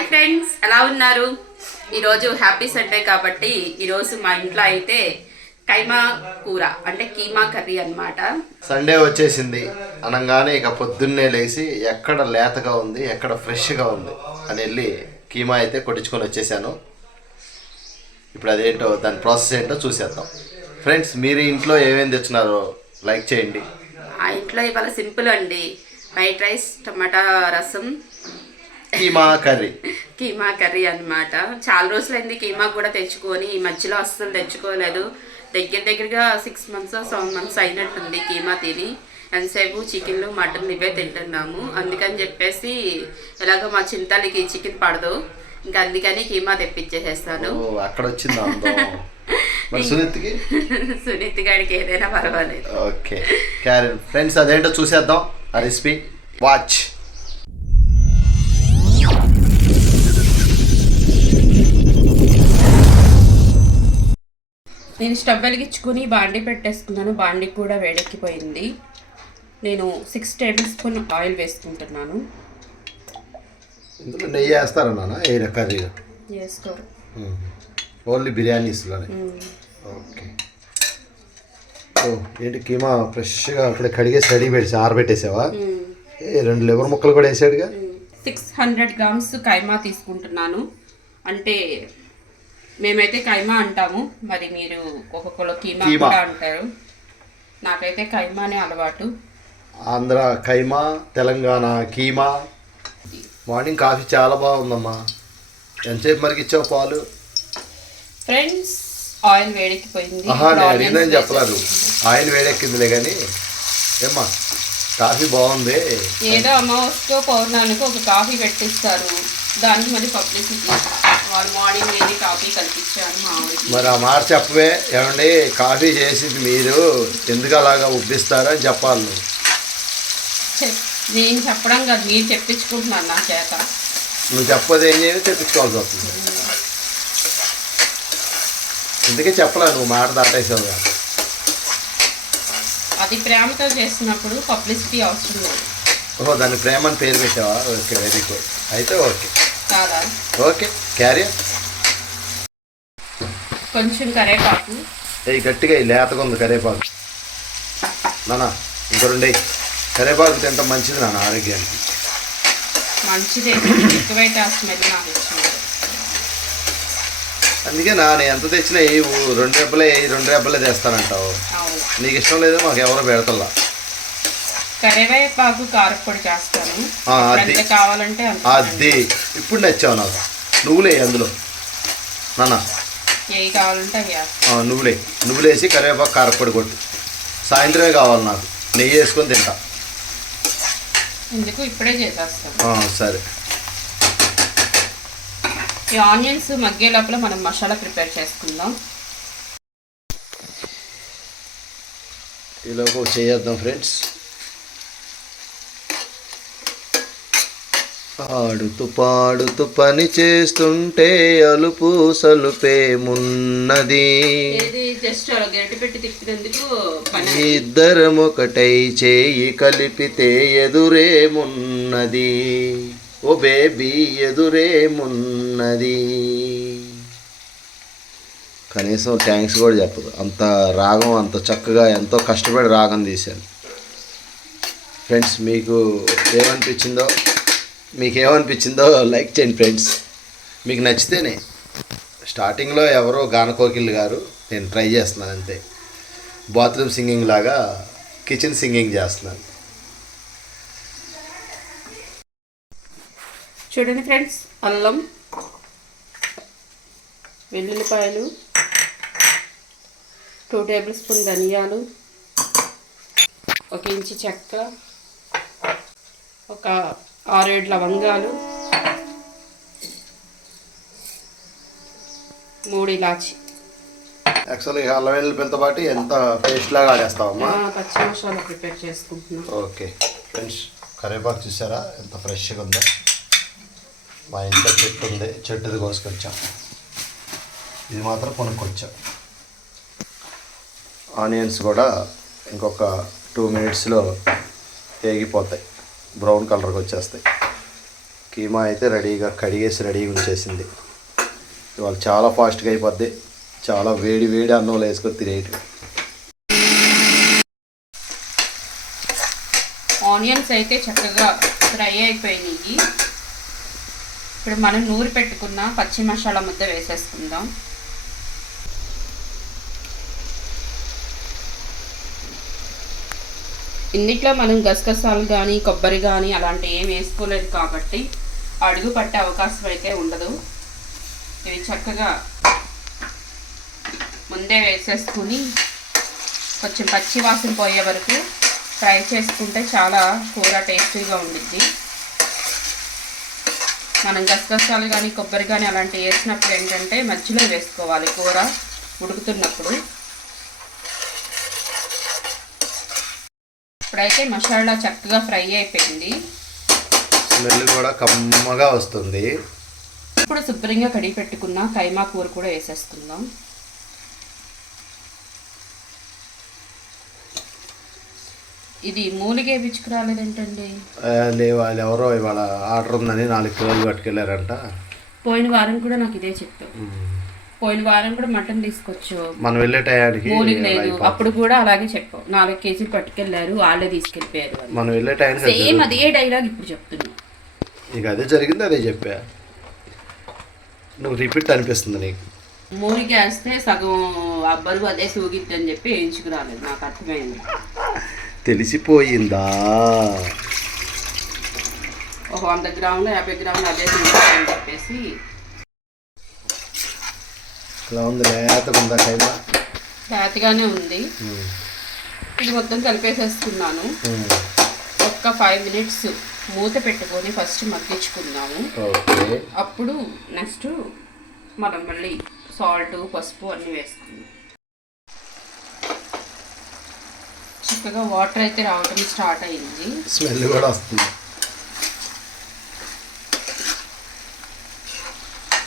Hi friends, ఎలా ఉన్నారు? ఈరోజు హ్యాపీ సండే కాబట్టి ఈరోజు మా ఇంట్లో అయితే కైమా కూర అంటే కీమా కర్రీ అన్నమాట. సండే వచ్చేసింది అనగానే ఇక పొద్దున్నే లేచి ఎక్కడ లేతగా ఉంది ఎక్కడ ఫ్రెష్గా ఉంది అని వెళ్ళి కీమా అయితే కొట్టించుకొని వచ్చేసాను. ఇప్పుడు అదేంటో దాని ప్రాసెస్ ఏంటో చూసేద్దాం. ఫ్రెండ్స్, మీరు ఇంట్లో ఏమేమి తెచ్చినారో లైక్ చేయండి. ఆ ఇంట్లో ఇవాళ సింపుల్ అండి, వైట్ రైస్, టమాటా రసం, కీమా కర్రీ అన్నమాట. చాలా రోజులైంది కీమా కూడా తెచ్చుకొని, ఈ మధ్యలో అస్సలు తెచ్చుకోలేదు. దగ్గరగా 6 months 7 months అయినట్టుంది కీమా తిని. ఎంతసేపు చికెన్లు మటన్ ఇవే తింటున్నాము. అందుకని చెప్పేసి ఎలాగో మా చింతలకి చికెన్ పడదు, ఇంకా అందుకని కీమా తెప్పించేసేస్తాను. అక్కడ వచ్చిందా సునీత్ గారికి ఏదైనా పర్వాలేదు. ఓకే ఫ్రెండ్స్, అదేంటో చూసేద్దాం. ఆ రెసిపీ వాచ్. నేను స్టవ్ వెలిగించుకుని బాండీ పెట్టేసుకున్నాను. బాండీ కూడా వేడెక్కిపోయింది. నేను 6 tablespoon ఆయిల్ వేసుకుంటున్నాను. ఇందులో నెయ్యి వేస్తారా నాన్న? ఏ కర్రీగా వేస్తారు? ఓన్లీ బిర్యానీస్లోనే. ఓకే. ఏంటి కీమా ఫ్రెష్గా అప్పుడే కడిగేసి రెడీ పెట్టి ఆరబెట్టేసావా? 2 లివర్ ముక్కలు కూడా వేసాడుగా. 600 grams కైమా తీసుకుంటున్నాను. అంటే మేమైతే కైమా అంటాము, మరి మీరు ఒక్కొక్కరు కీమా కూడా అంటారు. నాకైతే కైమానే అలవాటు. ఆంధ్ర కైమా, తెలంగాణ కీమా. మార్నింగ్ కాఫీ చాలా బాగుందమ్మా. ఎంతసేపు మరిగిచ్చావు పాలు? Friends, oil వేడెక్కిపోయింది. అడిగిందని చెప్పలేదు. ఆయిల్ వేడెక్కిందిలే కానీ ఏమ్మా కాఫీ బాగుంది. ఏదో అమావాస్యకో పౌర్ణానికి ఒక కాఫీ పెట్టిస్తారు, దానికి మరి పబ్లిసిటీ. వాళ్ళు మార్నింగ్ ఏది కాఫీ కల్పించారు మా ఊరికి. మరి ఆ మాట చెప్పవే. ఏమండి, కాఫీ చేసింది మీరు, ఎందుకు అలాగా ఉబ్బిస్తారని చెప్పాలి. నేను చెప్పడం కాదు, మీరు చెప్పించుకుంటున్నారు నా చేత. నువ్వు చెప్పదు ఏం చేయాలి, తెప్పించుకోవాల్సి వస్తుంది. ఎందుకే చెప్పలే, నువ్వు మాట దాటేసావు కదా. అది ప్రేమతో చేసినప్పుడు పబ్లిసిటీ అవసరం లేదు. ఓహో, దాన్ని ప్రేమ అని పేరు పెట్టావా? Okay, very good. అయితే ఓకే కాదా? Okay, carrier. కొంచెం కరేపాకు గట్టిగా లేతగా ఉంది కరేపాకు. నాన్న ఇంకో 2 కరేపాకు తింటే మంచిది నాన్న, ఆరోగ్యానికి మంచిదే. ఎక్కువైతే ఆ స్మెల్ నాకు ఇచ్చింది. అందుకే నేను ఎంత తెచ్చినా 2 రెబ్బలే తెస్తానంటావు. నీకు ఇష్టం లేదో మాకు ఎవరో పెడతల్లా. కరివేపాకు కారపొడి చేస్తాను, ఎంత కావాలంటే అది. ఇప్పుడు నచ్చావు నాకు. నువ్వులే అందులో నాన్న, ఏవి కావాలంటే అవి నువ్వులేసి కరివేపాకు కారపొడి కొట్టు. సాయంత్రమే కావాలి నాకు, నెయ్యి వేసుకొని తింటా. ఎందుకు, ఇప్పుడే చేసేస్తాను. సరే. ఈ ఆనియన్స్ మగ్గే లోపల మనం మసాలా ప్రిపేర్ చేసుకుందాం. ఈలోపు చేద్దాం ఫ్రెండ్స్. పాడుతూ పని చేస్తుంటే అలుపు సలుపేమున్నది, ఇద్దరం ఒకటై చేయి కలిపితే ఎదురేమున్నది, ఓ బేబీ ఎదురేమున్నది. కనీసం థ్యాంక్స్ కూడా చెప్పదు. అంత రాగం, అంత చక్కగా ఎంతో కష్టపడి రాగం తీశాను. ఫ్రెండ్స్, మీకేమనిపించిందో లైక్ చేయండి ఫ్రెండ్స్. మీకు నచ్చితేనే. స్టార్టింగ్లో ఎవరో గానకోకిల్ గారు, నేను ట్రై చేస్తున్నాను అంతే. బాత్రూమ్ సింగింగ్ లాగా కిచెన్ సింగింగ్ చేస్తున్నాను. చూడండి ఫ్రెండ్స్, అల్లం, వెల్లుల్లిపాయలు, 2 tablespoon ధనియాలు, 1 ఇంచు చెక్క, ఒక 6-7 లవంగాలు, 3 ఇలాచి. యాక్చువల్గా అల్లం వెల్లుల్లిపాయలతో పాటు ఎంత పేస్ట్ లాగా ఆడేస్తావమ్మా? పచ్చి మసాలా ప్రిపేర్ చేసుకుంటున్నాం. ఓకే ఫ్రెండ్స్, కరివేపాకు చూసారా ఎంత ఫ్రెష్గా ఉందో. మా ఇంట్లో చెట్టు ఉంది, చెట్టుది కోసుకొచ్చాం. ఇది మాత్రం కొనుక్కొచ్చాం. ఆనియన్స్ కూడా ఇంకొక 2 minutesలో వేగిపోతాయి, బ్రౌన్ కలర్కి వచ్చేస్తాయి. కీమా అయితే రెడీగా కడిగేసి రెడీగా ఉంచేసింది. ఇవాళ చాలా ఫాస్ట్గా అయిపోద్ది. చాలా వేడి వేడి అన్నంలో వేసుకొని తినేటి. ఆనియన్స్ అయితే చక్కగా ఫ్రై అయిపోయినాయి. ఇప్పుడు మనం నూరి పెట్టుకున్న పచ్చి మసాలా ముద్ద వేసేసుకుందాం. ఇందులో మనం గసగసాలు కానీ కొబ్బరి కానీ అలాంటివి ఏం వేసుకోలేదు కాబట్టి అడుగు పట్టే అవకాశం అయితే ఉండదు. ఇవి చక్కగా ముందే వేసేసుకుని కొంచెం పచ్చి వాసన పోయే వరకు ఫ్రై చేసుకుంటే చాలా కూర టేస్టీగా ఉండిద్ది. మనం గసగసాలు కానీ కొబ్బరి కానీ అలాంటివి వేసినప్పుడు ఏంటంటే మధ్యలో వేసుకోవాలి కూర ఉడుకుతున్నప్పుడు. ఇప్పుడైతే మసాలా చక్కగా ఫ్రై అయిపోయింది. స్మెల్ కూడా కమ్మగా వస్తుంది. ఇప్పుడు శుభ్రంగా కడిగి పెట్టుకున్న కైమా కూర కూడా వేసేసుకుందాం. ఇది మూలిగే పిచ్చుకురాలేదేంటండి? లేవు, వాళ్ళు ఎవరో ఇవాళ ఆర్డర్ ఉందని 4 కిలోలు పట్టుకెళ్ళారంట. పోయిన వారం కూడా నాకు ఇదే చెప్పావు. పోయిన వారం కూడా మటన్ తీసుకొచ్చు, మనం వెళ్ళే టయానికి మూలిగ లేదు. అప్పుడు కూడా అలాగే చెప్పావు, 4 కేజీలు పట్టుకెళ్ళారు, వాళ్ళే తీసుకెళ్ళిపోయారు. మనం వెళ్ళే టైంకి సేమ్ అదే డైలాగ్ ఇప్పుడు చెప్తున్నా. ఇక అదే జరిగింది, అదే చెప్పా. నువ్వు రిపీట్ అనిపిస్తుంది నీకు. మూలిగ వేస్తే సగం అబ్బరు అదే సూగిద్ది అని చెప్పి వేయించుకురాలేదు. నాకు అర్థమైంది. తెలిసిపోయిందా? 100 గ్రాములు 50 గ్రాములు అదే సూగిద్దని చెప్పేసి. ఇలా ఉంది, లేతగా ఉందా కైమా? లేతగానే ఉంది. ఇది మొత్తం కలిపేసేస్తున్నాను. ఒక్క 5 మినిట్స్ మూత పెట్టుకొని ఫస్ట్ మగ్గించుకుందాము. అప్పుడు నెక్స్ట్ మనం మళ్ళీ సాల్ట్ పసుపు అన్నీ వేసుకుందాం. చక్కగా వాటర్ అయితే రావటం స్టార్ట్ అయింది. స్మెల్ కూడా వస్తుంది.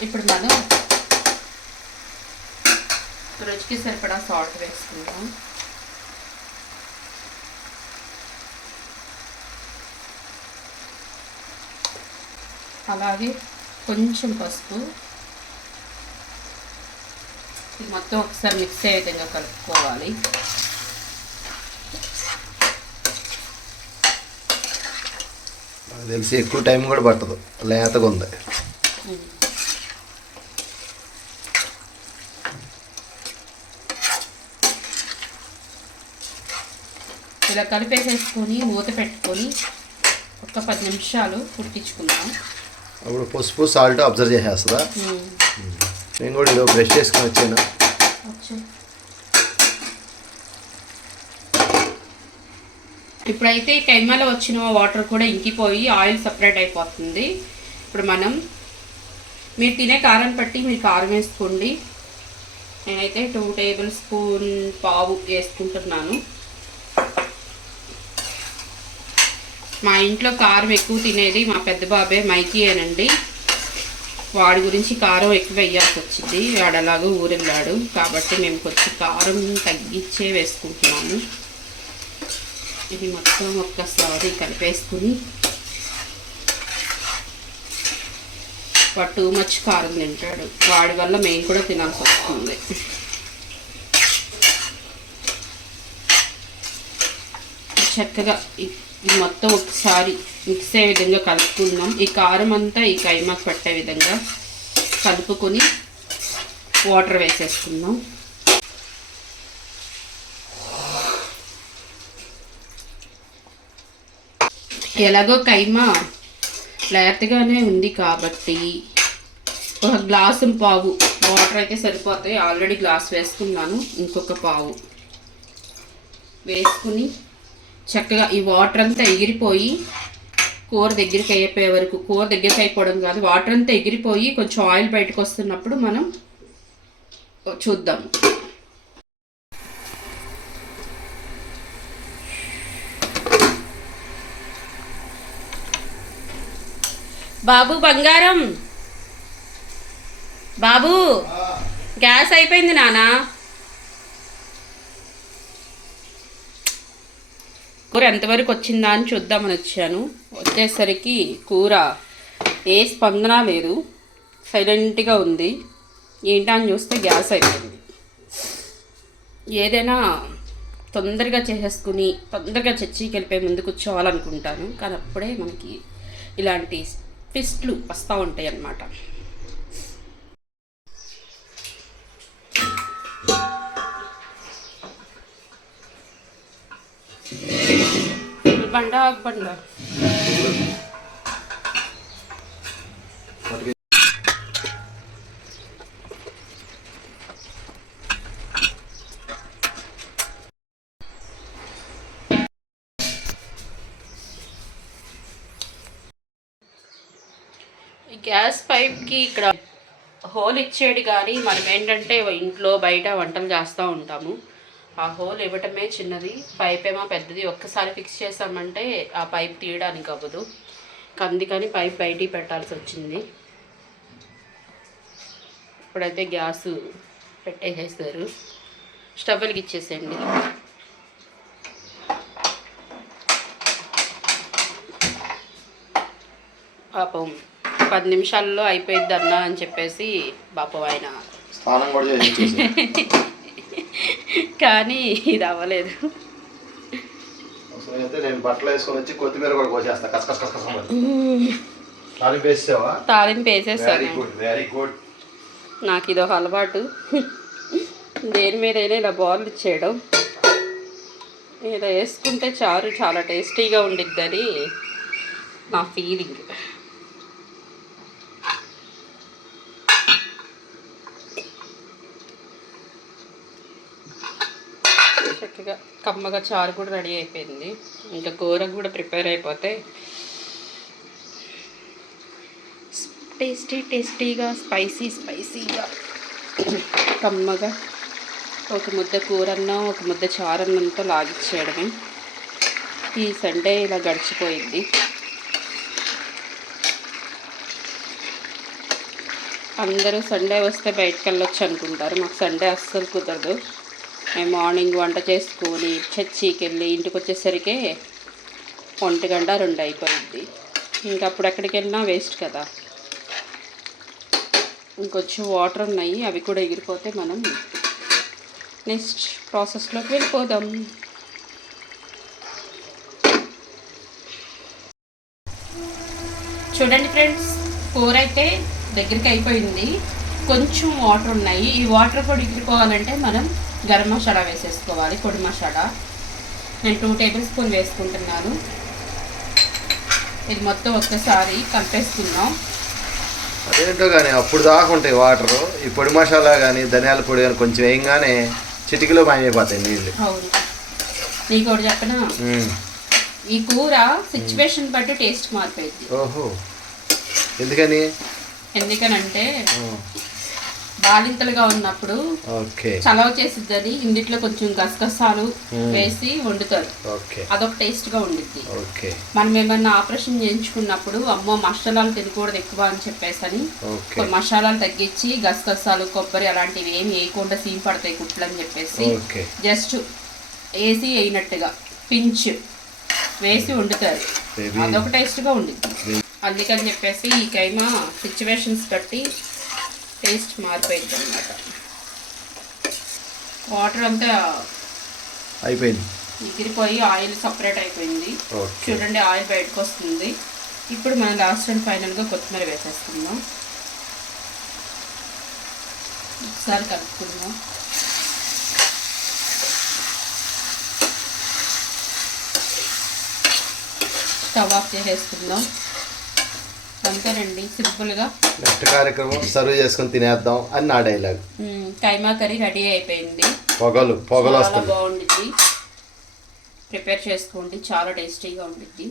ఇప్పుడు మనం రుచికి సరిపడా సాల్ట్ వేసుకుందాం. అలాగే కొంచెం పసుపు. ఇది మొత్తం ఒకసారి మిక్స్ అయ్యే విధంగా కలుపుకోవాలి. తెలిసి ఎక్కువ టైం కూడా పట్టదు, లేతగా ఉంది. ఇలా కలిపేసేసుకొని మూత పెట్టుకొని ఒక 10 నిమిషాలు ఉడికించుకుందాం. అప్పుడు పసుపు సాల్ట్ అబ్జర్వ్ చేసేస్తుందా? నేను కూడా ఇదో బ్రష్ చేసుకొని వచ్చాను. ఇప్పుడైతే కైమాలో వచ్చిన వాటర్ కూడా ఇంకిపోయి ఆయిల్ సపరేట్ అయిపోతుంది. ఇప్పుడు మనం మీరు తినే కారం బట్టి మీరు కారం వేసుకోండి. నేనైతే 2 టేబుల్ స్పూన్ పావు వేసుకుంటున్నాను. మా ఇంట్లో కారం ఎక్కువ తినేది మా పెద్ద బాబే మైకీయేనండి. వాడి గురించి కారం ఎక్కువ వేయాల్సి వచ్చింది. వాడు అలాగూ ఊరెళ్ళాడు కాబట్టి మేము కొంచెం కారం తగ్గించే వేసుకుంటున్నాము. ఇది మొత్తం ఒక్కసారి కలిపేసుకుని, వాడు టూ మచ్ కారం తింటాడు, వాడి వల్ల మేము కూడా తినాల్సి వస్తుంది. చక్కగా ఇది మొత్తం ఒకసారి మిక్స్ అయ్యే విధంగా కలుపుకుందాం. ఈ కారం అంతా ఈ కైమాకు పట్టే విధంగా కలుపుకొని వాటర్ వేసేసుకుందాం. ఎలాగో కైమా లేతగానే ఉంది కాబట్టి 1 గ్లాసు పావు వాటర్ అయితే సరిపోతాయి. ఆల్రెడీ గ్లాస్ వేసుకున్నాను, ఇంకొక పావు వేసుకుని చక్కగా ఈ వాటర్ అంతా ఎగిరిపోయి కూర దగ్గరికి అయిపోయే వరకు, కూర దగ్గరికి అయిపోవడం కాదు, వాటర్ అంతా ఎగిరిపోయి కొంచెం ఆయిల్ బయటకు వస్తున్నప్పుడు మనం చూద్దాం. బాబు బంగారం, బాబు గ్యాస్ అయిపోయింది నానా. కూర ఎంతవరకు వచ్చిందా అని చూద్దామని వచ్చాను. వచ్చేసరికి కూర ఏ స్పందన లేదు, సైలెంట్గా ఉంది. ఏంటా అని చూస్తే గ్యాస్ అయిపోయింది. ఏదైనా తొందరగా చేసేసుకుని తొందరగా చర్చికి వెళ్ళిపోయి ముందు కూర్చోవాలనుకుంటాను, కానీ అప్పుడే మనకి ఇలాంటి ట్విస్ట్లు వస్తూ ఉంటాయి అన్నమాట. బండ బండ ఈ గ్యాస్ పైప్కి ఇక్కడ హోల్ ఇచ్చేది, కానీ మనం ఏంటంటే ఇంట్లో బయట వంటలు చేస్తూ ఉంటాము. ఆ హోల్ ఇవ్వటమే చిన్నది, పైప్ ఏమో పెద్దది. ఒక్కసారి ఫిక్స్ చేసామంటే ఆ పైప్ తీయడానికి అవ్వదు, అందుకని పైప్ బయటికి పెట్టాల్సి వచ్చింది. ఇప్పుడైతే గ్యాస్ పెట్టేసేస్తారు. స్టవ్ వెలిగిచ్చేసేయండి. పాపం 10 నిమిషాల్లో అయిపోయిద్ది అన్నా అని చెప్పేసి పాపం ఆయన స్నానం కూడా చేసి కానీ ఇది అవ్వలేదు. అయితే నేను బట్టలు వేసుకొని వచ్చి కొత్తిమీర కూడా కోసేస్తా కసకస కసకస. తాలింపు వేసావా? తాలింపు వేసేస్తాను. Very good. నాకు ఇది ఒక అలవాటు, దేని మీదైనా ఇలా బాల్ ఇచ్చేయడం. ఇలా వేసుకుంటే చారు చాలా టేస్టీగా ఉండిద్దని నా ఫీలింగ్. చక్కగా కమ్మగా చారు కూడా రెడీ అయిపోయింది. ఇంకా కూర కూడా ప్రిపేర్ అయిపోతే టేస్టీగా స్పైసీగా కమ్మగా ఒక ముద్ద కూరన్నా ఒక ముద్ద చారన్నంతో లాగిచ్చేయడమే. ఈ సండే ఇలా గడిచిపోయింది. అందరూ సండే వస్తే బయటకు వెళ్ళొచ్చు అనుకుంటారు, మాకు సండే అస్సలు కుదరదు. మేము మార్నింగ్ వంట చేసుకొని చర్చికి వెళ్ళి ఇంటికి వచ్చేసరికి 1-2 అయిపోయింది. ఇంకా అప్పుడు ఎక్కడికి వెళ్ళినా వేస్ట్ కదా. ఇంకొంచెం వాటర్ ఉన్నాయి, అవి కూడా ఎగిరిపోతే మనం నెక్స్ట్ ప్రాసెస్లోకి వెళ్ళిపోదాం. చూడండి ఫ్రెండ్స్, కూర అయితే దగ్గరికి అయిపోయింది. కొంచెం వాటర్ ఉన్నాయి. ఈ వాటర్ కూడా ఎగిరిపోవాలంటే మనం గరం మసాలా వేసేసుకోవాలి, పొడి మసాలా. నేను 2 టేబుల్ స్పూన్ వేసుకుంటున్నాను. ఇది మొత్తం ఒక్కసారి కలిపేసుకుందాం. అదేంటో కానీ అప్పుడు దాకా ఉంటాయి వాటరు. ఈ పొడి మసాలా కానీ ధనియాల పొడి కానీ కొంచెం వేయంగానే చిటికలో మాయమైపోతాయి నీళ్ళు. అవును, నీకు ఒకటి చెప్పనా, ఈ కూర సిచ్యువేషన్ బట్టి టేస్ట్ మారిపోయింది. ఓహో, ఎందుకనంటే బాలింతలుగా ఉన్నప్పుడు చలవ చేసిద్దని ఇందులో కొంచెం గసగసాలు వేసి వండుతారు, అదొక టేస్ట్ గా ఉండిద్ది. మనం ఏమన్నా ఆపరేషన్ చేయించుకున్నప్పుడు అమ్మో మసాలాలు తినకూడదు ఎక్కువ అని చెప్పేసి మసాలాలు తగ్గించి గసగసాలు కొబ్బరి అలాంటివి ఏమి వేయకుండా సీమ్ పడతాయి కుట్లు అని చెప్పేసి జస్ట్ వేసి వేయినట్టుగా పించ్ వేసి వండుతారు, అదొక టేస్ట్ గా ఉండిద్ది. అందుకని చెప్పేసి ఈ కైమా సిచ్యువేషన్స్ బట్టి టేస్ట్ మారిపోయింది అన్నమాట. వాటర్ అంతా అయిపోయింది, ఎగిరిపోయి ఆయిల్ సపరేట్ అయిపోయింది. చూడండి ఆయిల్ బయటకు వస్తుంది. ఇప్పుడు మనం లాస్ట్ అండ్ ఫైనల్గా కొత్తిమీర వేసేస్తున్నాం. ఒకసారి కలుపుకుందాం. స్టవ్ ఆఫ్ చేసేసుకుందాం. అంతేనండి, సింపుల్గా. నెక్స్ట్ కార్యక్రమం సర్వ్ చేసుకొని తినేద్దాం అని నా డైలాగ్. కైమా కర్రీ రెడీ అయిపోయింది. పొగలు చాలా బాగుండిద్ది, ప్రిపేర్ చేసుకోండి, చాలా టేస్టీగా ఉండిద్ది.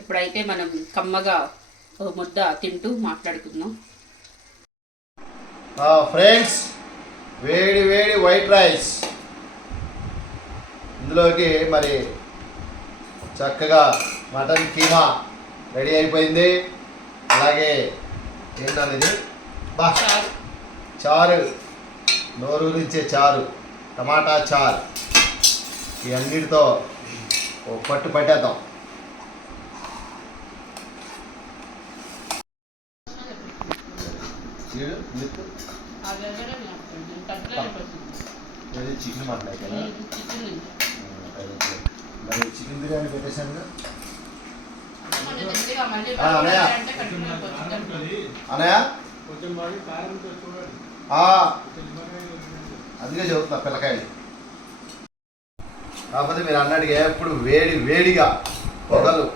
ఇప్పుడైతే మనం కమ్మగా ఒక ముద్ద తింటూ మాట్లాడుకుందాం. ఫ్రెండ్స్, వేడి వేడి వైట్ రైస్, ఇందులోకి మరి చక్కగా మటన్ కీమా రెడీ అయిపోయింది. అలాగే ఏంటనేది చారు, నోరూరించే చారు, టమాటా చారు, ఈ అన్నిటితో పట్టు పట్టేద్దాం. వీడు లిప్ అది చికెన్ మాట్లాడతారా మరి చికెన్ బిర్యానీ పెట్టేశాను అన్నయ్య అన్నయ్య అందుకే చెబుతున్నా పిల్లకాయలు కాకపోతే మీరు అన్నట్టుగా ఎప్పుడు వేడిగా పొగలు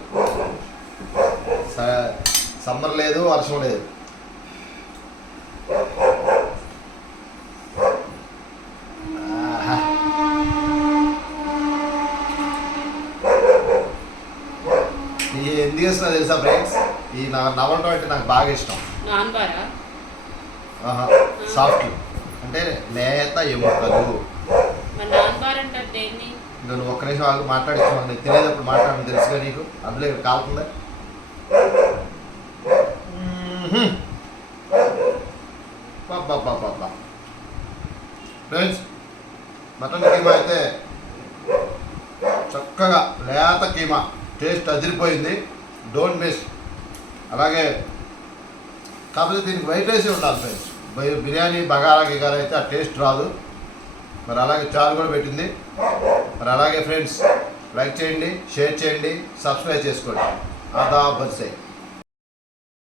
సమ్మర్ లేదు వర్షం లేదు ఎందుకు ఇస్తున్నా తెలుసా ఫ్రెండ్స్ ఈ నవ్వటం అంటే నాకు బాగా ఇష్టం సాఫ్ట్ అంటే లేత ఎముకలు ఇంకా నువ్వు ఒక్క నిమిషం వాళ్ళు మాట్లాడిస్తున్నావు నీకు తెలియదప్పుడు మాట్లాడడం తెలుసుగా నీకు అందులో ఇక్కడ కాలుతుందా ఫ్రెండ్స్ మటన్ కీమా అయితే చక్కగా లేత కీమా టేస్ట్ అదిరిపోయింది డోంట్ మిస్ అలాగే కాకపోతే దీనికి వైట్ రైస్ ఉండాలి ఫ్రెండ్స్ బిర్యానీ బగారా గిగారా అయితే ఆ టేస్ట్ రాదు మరి అలాగే చారు కూడా పెట్టింది మరి అలాగే ఫ్రెండ్స్ లైక్ చేయండి షేర్ చేయండి సబ్స్క్రైబ్ చేసుకోండి ఆదా బర్సే